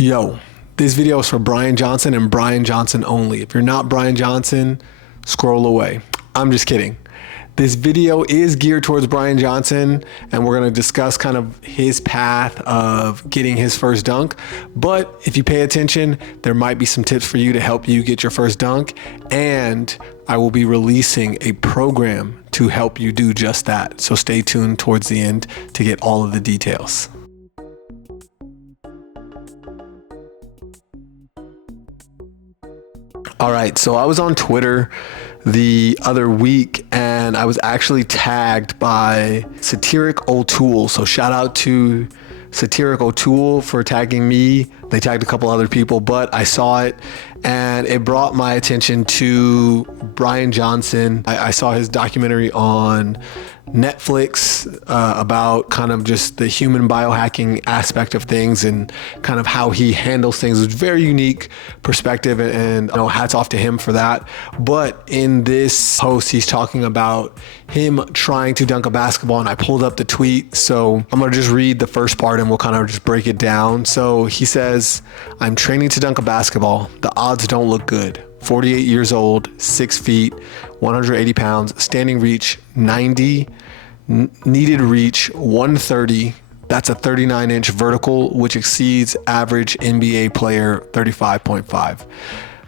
Yo, this video is for Bryan Johnson and Bryan Johnson only. If you're not Bryan Johnson, scroll away. I'm just kidding. This video is geared towards Bryan Johnson, and we're going to discuss kind of his path of getting his first dunk. But if you pay attention, there might be some tips for you to help you get your first dunk. And I will be releasing a program to help you do just that. So stay tuned towards the end to get all of the details. All right, so I was on Twitter the other week and I was actually tagged by Satiric O'Toole. So shout out to Satiric O'Toole for tagging me. They tagged a couple other people, but I saw it and it brought my attention to Bryan Johnson. I saw his documentary on Netflix about kind of just the human biohacking aspect of things and kind of how he handles things. It was a very unique perspective, and hats off to him for that. But in this post, he's talking about him trying to dunk a basketball, and I pulled up the tweet. So I'm gonna just read the first part and we'll kind of just break it down. So he says, "I'm training to dunk a basketball. The odds don't look good. 48 years old, 6 feet, 180 pounds, standing reach 90, needed reach 130. That's a 39-inch vertical, which exceeds average NBA player 35.5.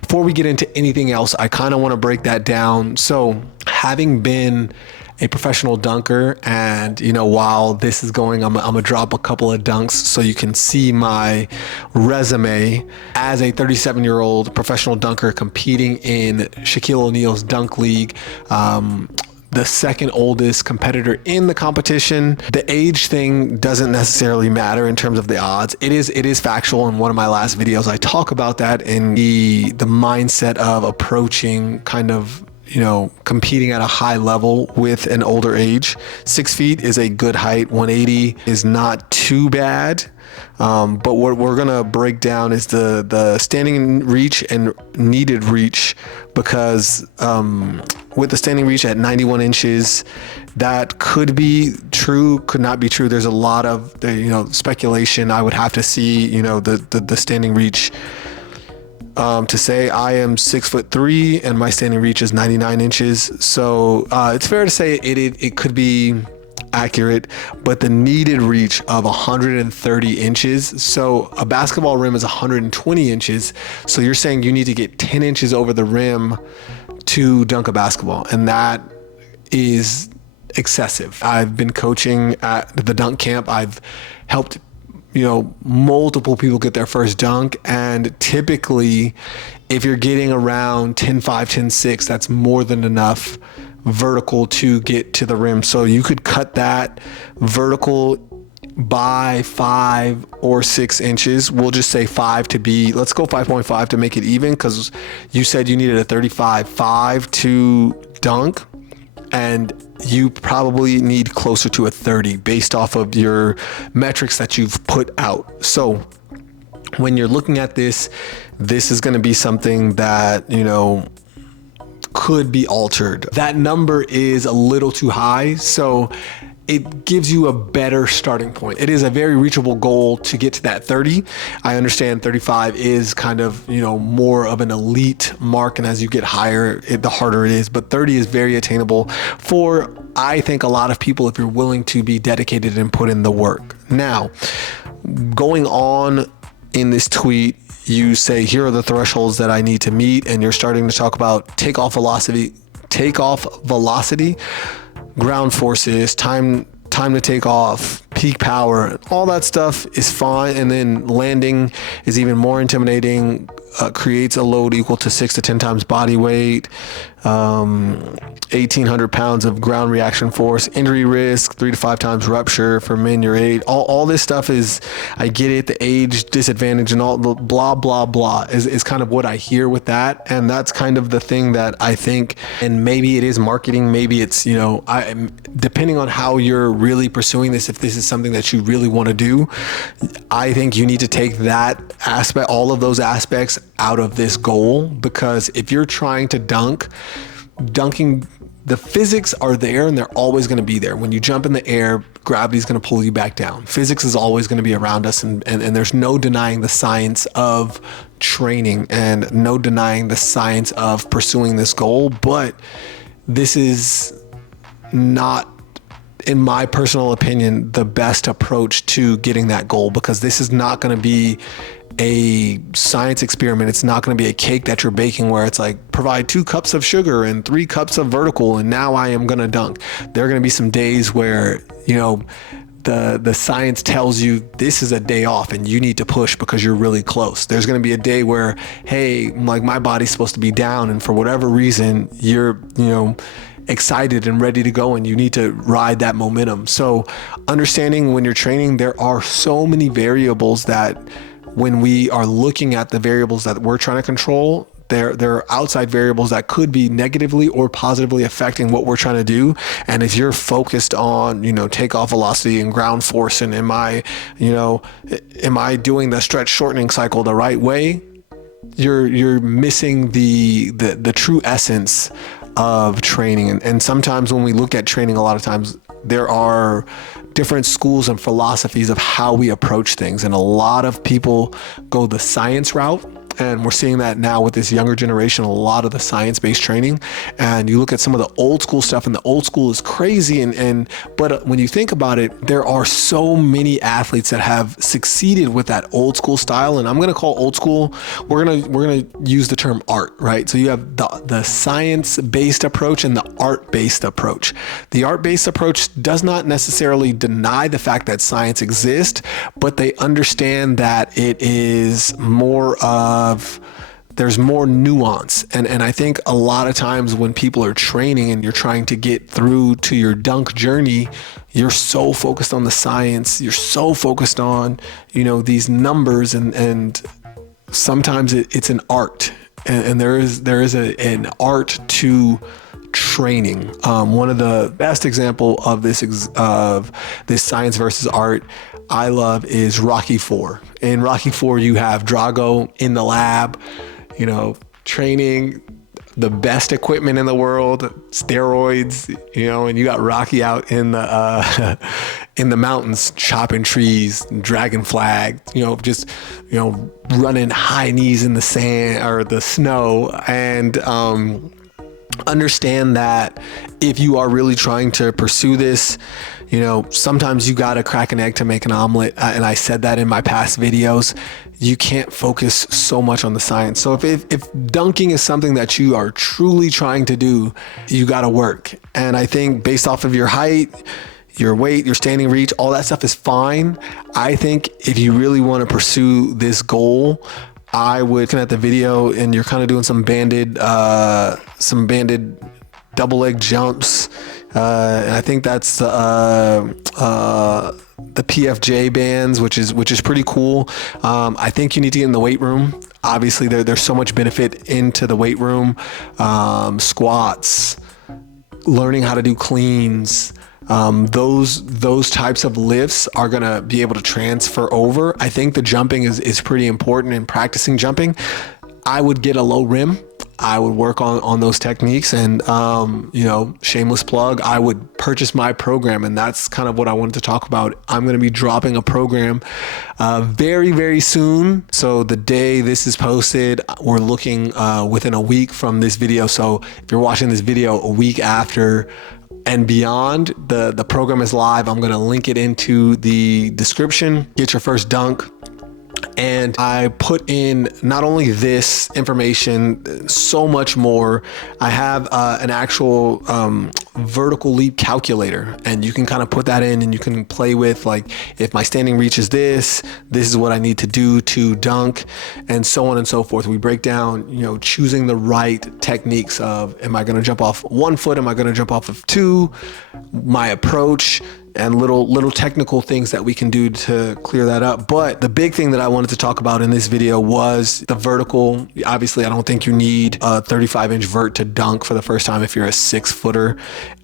Before we get into anything else, I kind of want to break that down. So having been a professional dunker, and while this is going, I'm gonna drop a couple of dunks so you can see my resume as a 37-year-old professional dunker competing in Shaquille O'Neal's dunk league. The second oldest competitor in the competition. The age thing doesn't necessarily matter in terms of the odds. It is factual. In one of my last videos, I talk about that in the mindset of approaching kind of competing at a high level with an older age. 6 feet is a good height. 180 is not too bad. But what we're gonna break down is the standing reach and needed reach, because with the standing reach at 91 inches, that could be true, could not be true. There's a lot of speculation. I would have to see the standing reach to say I am 6'3" and my standing reach is 99 inches. So it's fair to say it could be accurate, but the needed reach of 130 inches. So a basketball rim is 120 inches. So you're saying you need to get 10 inches over the rim to dunk a basketball. And that is excessive. I've been coaching at the dunk camp. I've helped multiple people get their first dunk, and typically if you're getting around 10.5, 10.6, that's more than enough vertical to get to the rim. So you could cut that vertical by 5 or 6 inches. We'll just say 5 to be, let's go 5.5 to make it even, because you said you needed a 35.5 to dunk, and you probably need closer to a 30 based off of your metrics that you've put out. So when you're looking at this is going to be something that could be altered. That number is a little too high, so it gives you a better starting point. It is a very reachable goal to get to that 30. I understand 35 is kind of, more of an elite mark, and as you get higher, the harder it is, but 30 is very attainable for, I think, a lot of people if you're willing to be dedicated and put in the work. Now, going on in this tweet, you say, here are the thresholds that I need to meet, and you're starting to talk about takeoff velocity, ground forces, time to take off, peak power, all that stuff is fine. And then landing is even more intimidating, creates a load equal to 6 to 10 times body weight, 1,800 pounds of ground reaction force, injury risk, 3 to 5 times rupture for men your age. All this stuff is, I get it, the age disadvantage and all the blah, blah, blah is kind of what I hear with that. And that's kind of the thing that I think, and maybe it is marketing, maybe it's, depending on how you're really pursuing this, if this is something that you really want to do, I think you need to take that aspect, all of those aspects out of this goal, because if you're trying to dunking the physics are there and they're always going to be there. When you jump in the air, gravity is going to pull you back down. Physics is always going to be around us, and there's no denying the science of training and no denying the science of pursuing this goal. But this is not, in my personal opinion, the best approach to getting that goal, because this is not going to be a science experiment. It's not going to be a cake that you're baking where it's like, provide 2 cups of sugar and 3 cups of vertical and now I am going to dunk. There are going to be some days where, you know, the science tells you this is a day off and you need to push because you're really close. There's going to be a day where, hey, like my body's supposed to be down and for whatever reason you're, you know, excited and ready to go and you need to ride that momentum. So understanding when you're training, there are so many variables that when we are looking at the variables that we're trying to control, there are outside variables that could be negatively or positively affecting what we're trying to do. And if you're focused on, you know, takeoff velocity and ground force, and am I doing the stretch shortening cycle the right way, you're missing the true essence of training. And sometimes when we look at training, a lot of times there are different schools and philosophies of how we approach things. And a lot of people go the science route. And we're seeing that now with this younger generation, a lot of the science-based training. And you look at some of the old school stuff, and the old school is crazy. But when you think about it, there are so many athletes that have succeeded with that old school style. And I'm going to call old school, we're going to use the term art, right? So you have the science-based approach and the art-based approach. The art-based approach does not necessarily deny the fact that science exists, but they understand that it is more there's more nuance. And I think a lot of times when people are training and you're trying to get through to your dunk journey, you're so focused on the science, you're so focused on, you know, these numbers, and sometimes it's an art, and there is an art to training. One of the best example of this science versus art I love is Rocky IV. In Rocky IV, you have Drago in the lab, you know, training the best equipment in the world, steroids, you know, and you got Rocky out in the in the mountains chopping trees, dragon flag, you know, just, you know, running high knees in the sand or the snow. And understand that if you are really trying to pursue this, you know, sometimes you got to crack an egg to make an omelet. And I said that in my past videos. You can't focus so much on the science. So if dunking is something that you are truly trying to do, you got to work. And I think based off of your height, your weight, your standing reach, all that stuff is fine. I think if you really want to pursue this goal, I would look at the video and you're kind of doing some banded double leg jumps. And I think that's the PFJ bands, which is pretty cool. I think you need to get in the weight room. Obviously there's so much benefit into the weight room. Squats, learning how to do cleans, those types of lifts are going to be able to transfer over. I think the jumping is pretty important in practicing jumping. I would get a low rim. I would work on those techniques, and you know, shameless plug, I would purchase my program, and that's kind of what I wanted to talk about. I'm going to be dropping a program very, very soon. So the day this is posted, we're looking within a week from this video. So if you're watching this video a week after and beyond, the program is live. I'm going to link it into the description. Get your first dunk. And I put in not only this information, so much more. I have an actual vertical leap calculator, and you can kind of put that in and you can play with, like, if my standing reach is this is what I need to do to dunk, and so on and so forth. We break down, you know, choosing the right techniques of, am I going to jump off 1 foot? Am I going to jump off of 2? My approach, and little technical things that we can do to clear that up. But the big thing that I wanted to talk about in this video was the vertical. Obviously, I don't think you need a 35-inch vert to dunk for the first time if you're a 6-footer.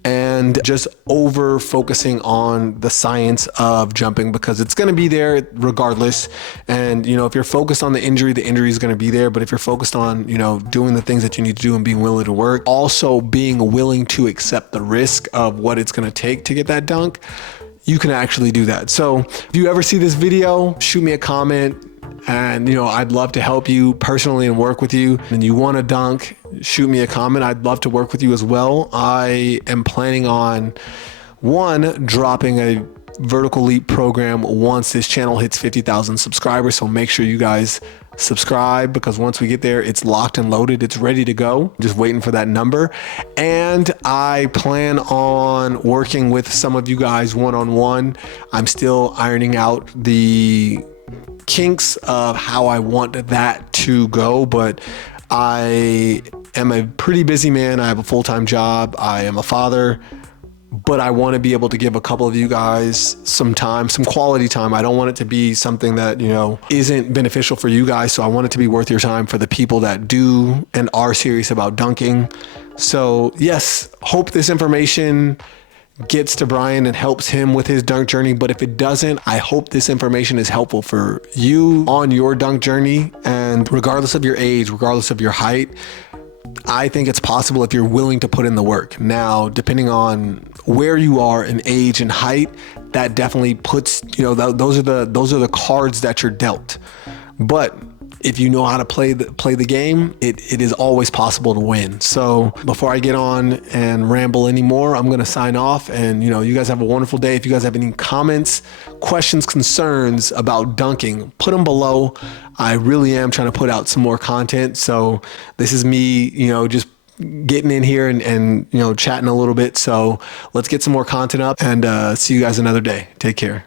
and just over focusing on the science of jumping, because it's going to be there regardless. And, you know, if you're focused on the injury is going to be there. But if you're focused on, you know, doing the things that you need to do and being willing to work, also being willing to accept the risk of what it's going to take to get that dunk, you can actually do that. So if you ever see this video, shoot me a comment. And, you know, I'd love to help you personally and work with you. And you want to dunk, shoot me a comment. I'd love to work with you as well. I am planning on, one, dropping a vertical leap program once this channel hits 50,000 subscribers. So make sure you guys subscribe, because once we get there, it's locked and loaded. It's ready to go. Just waiting for that number. And I plan on working with some of you guys one-on-one. I'm still ironing out the kinks of how I want that to go, but I am a pretty busy man. I have a full-time job. I am a father, but I want to be able to give a couple of you guys some time, some quality time. I don't want it to be something that, you know, isn't beneficial for you guys. So I want it to be worth your time for the people that do and are serious about dunking. So yes, hope this information gets to Bryan and helps him with his dunk journey. But if it doesn't, I hope this information is helpful for you on your dunk journey. And regardless of your age, regardless of your height, I think it's possible if you're willing to put in the work. Now, depending on where you are in age and height, that definitely puts, you know, those are the cards that you're dealt. But if you know how to play the game, it is always possible to win. So before I get on and ramble anymore, I'm going to sign off. And, you know, you guys have a wonderful day. If you guys have any comments, questions, concerns about dunking, put them below. I really am trying to put out some more content. So this is me, you know, just getting in here and you know, chatting a little bit. So let's get some more content up, and see you guys another day. Take care.